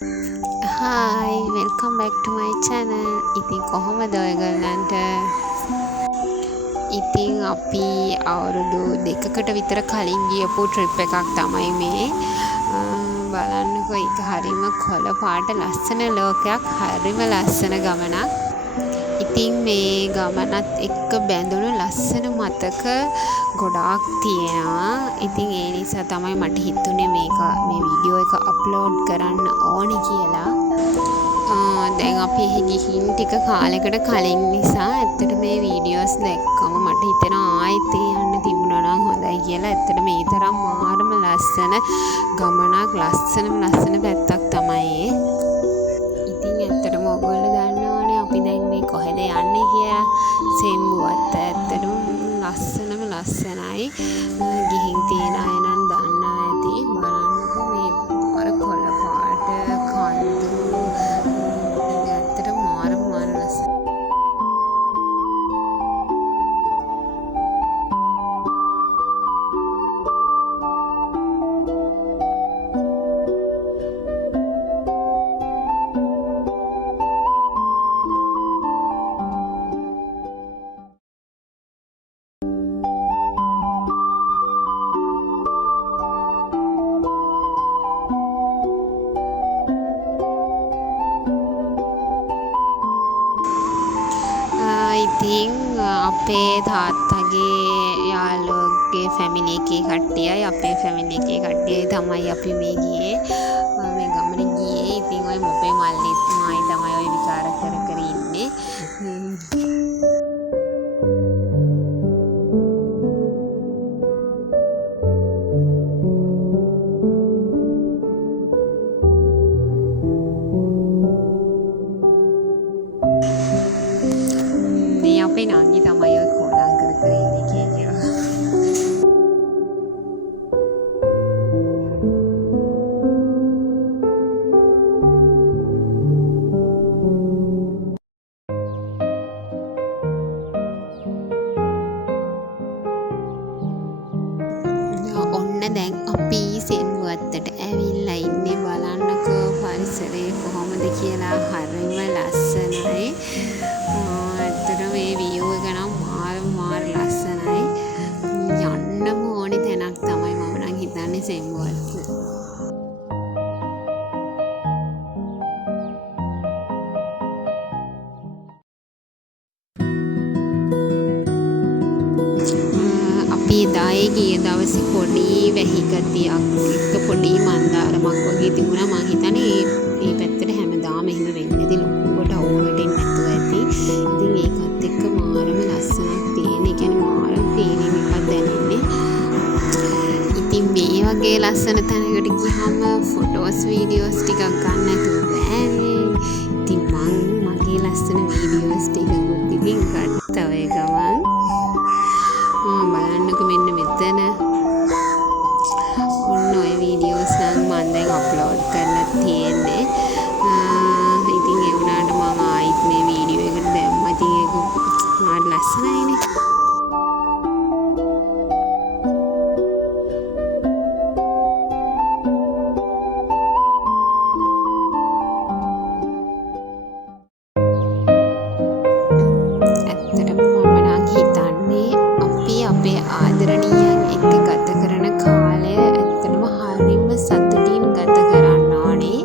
Hi, welcome back to my channel. ඉතින් කොහොමද ඔයගොල්ලන්ට? ඉතින් අපි අවුරුදු දෙකකට විතර කලින් ගියපු ට්‍රිප් එකක් තමයි මේ. බලන්නකෝ ඒක හරිම කොළ පාට ලස්සන ලෝකයක්, හරිම ලස්සන ගමනක්. ඉතින් මේ ගමනත් එක්ක බැඳුණු ලස්සන මතක ගොඩාක් තියෙනවා. ඉතින් ඒ නිසා තමයි මට හිතුනේ මේ වීඩියෝ එක අප්ලෝඩ් කරන්න ඕනේ කියලා. දැන් අපි ගිහින් ටික කාලයකට කලින් නිසා ඇත්තට මේ වීඩියෝස් දැක්කම මට හිතෙනවා ආයෙත් යන්න තිබුණා නම් හොඳයි කියලා. ඇත්තට මේ තරම් මාරම ලස්සන ගමනක්, ලස්සන පැත්තක් තමයි ඒ. ඉතින් ඇත්තටම ඔයගොල්ලෝ දන්නවනේ අපි දැන් මේ කොහෙද යන්නේ කියලා. සෙම්බුවත් ඇත්තටම ලස්සනයි. ගිහින් තියෙන අය නම් දන්නවා ඇති. බලන්නකෝ මේ අර කොළ පාට කඳු ඇත්තටම මාරම ලස්සනයි. ඉතින් අපේ තාත්තගේ යාළුවගේ ෆැමිලි එකේ කට්ටියයි අපේ ෆැමිලි එකේ කට්ටියයි තමයි අපි මේ ගියේ. මේ ගමන ගියේ. ඉතින් ඔය මොපේ මල්ලිත් මායි තමයි ඔය විකාර කර ඉන්නේ. අපේ නංගි තමයි ඔය කෝඩම් කර ඉන්නේ කියලා. ඔන්න දැන් අපි සෙන්වත්තට ඇවිල්ලා ඉන්නේ. බලන්නකෝ පරිසරය කොහොමද කියලා. හරිම ලස්සනයි. ඇත්තට මේ view එක නම් මාර ලස්සනයි. යන්නම ඕනේ තැනක් තමයි මම නම් හිතන්නේ සෙම්බුවත්. අපි එදායේ ගිය දවසේ පොඩි වැහි ගතියක් එක්ක පොඩි මන්දාරමක් වගේ තිබුණා. මං හිතන්නේ මේ පැත්තට හැමදාම එහෙම වෙන්නේ නැති ලොකුවට ඕවරටින් නැතුව ඇති. ඉතින් ඒකත් එක්ක මාරම ලස්සනක් තියෙන. ඒ කියන්නේ මාරම ෆීලිං එකක් දැනෙන්නේ. ඉතින් මේ වගේ ලස්සන තැනකට ගියාම ෆොටෝස් වීඩියෝස් ටිකක් ගන්න නැතුව බෑනේ. ඉතින් මගේ ලස්සන වීඩියෝස් ටිකකුත් ඉතින් ගත්තා ඔය ගමන්. බලන්නකෝ මෙන්න මෙතන. ඔන්න ඔය වීඩියෝස් නම් මම දැන් අප්ලෝඩ් කරලා තියෙන්නේ. ඉතින් ඒ වුණාට මම ආයිත් මේ වීඩියෝ එකට දැම්මා. ඉතින් ඒක මාර ලස්සනයිනේ. ඇත්තටම මම නම් හිතන්නේ අපි අපේ ආදරණීයන් එක්ක ගත කරන කාලය ඇත්තටම හරිම සතුටින් ගත කරන්න ඕනේ.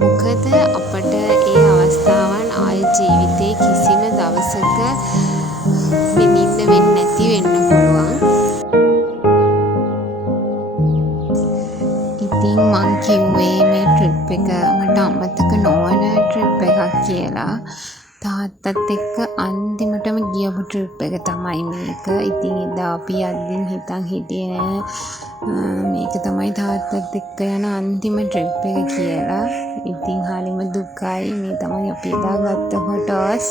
මොකද අපට ඒ අවස්ථාවන් ආය ජීවිතේ කිසිම දවසක විඳින්න වෙන්නේ නැති වෙන්න පුළුවන්. ඉතින් මං කිව්වේ මේ ට්‍රිප් එක මට අමතක නොවන ට්‍රිප් එකක් කියලා. තාත්තත් එක්ක අන්තිමටම ගියපු ට්‍රිප් එක තමයි මේක. ඉතින් එදා අපි අදින් හිතන් හිටියේ නෑ මේක තමයි තාත්තත් එක්ක යන අන්තිම ට්‍රිප් එක කියලා. ඉතින් හරිම දුකයි. මේ තමයි අපි එදා ගත්ත ෆොටෝස්.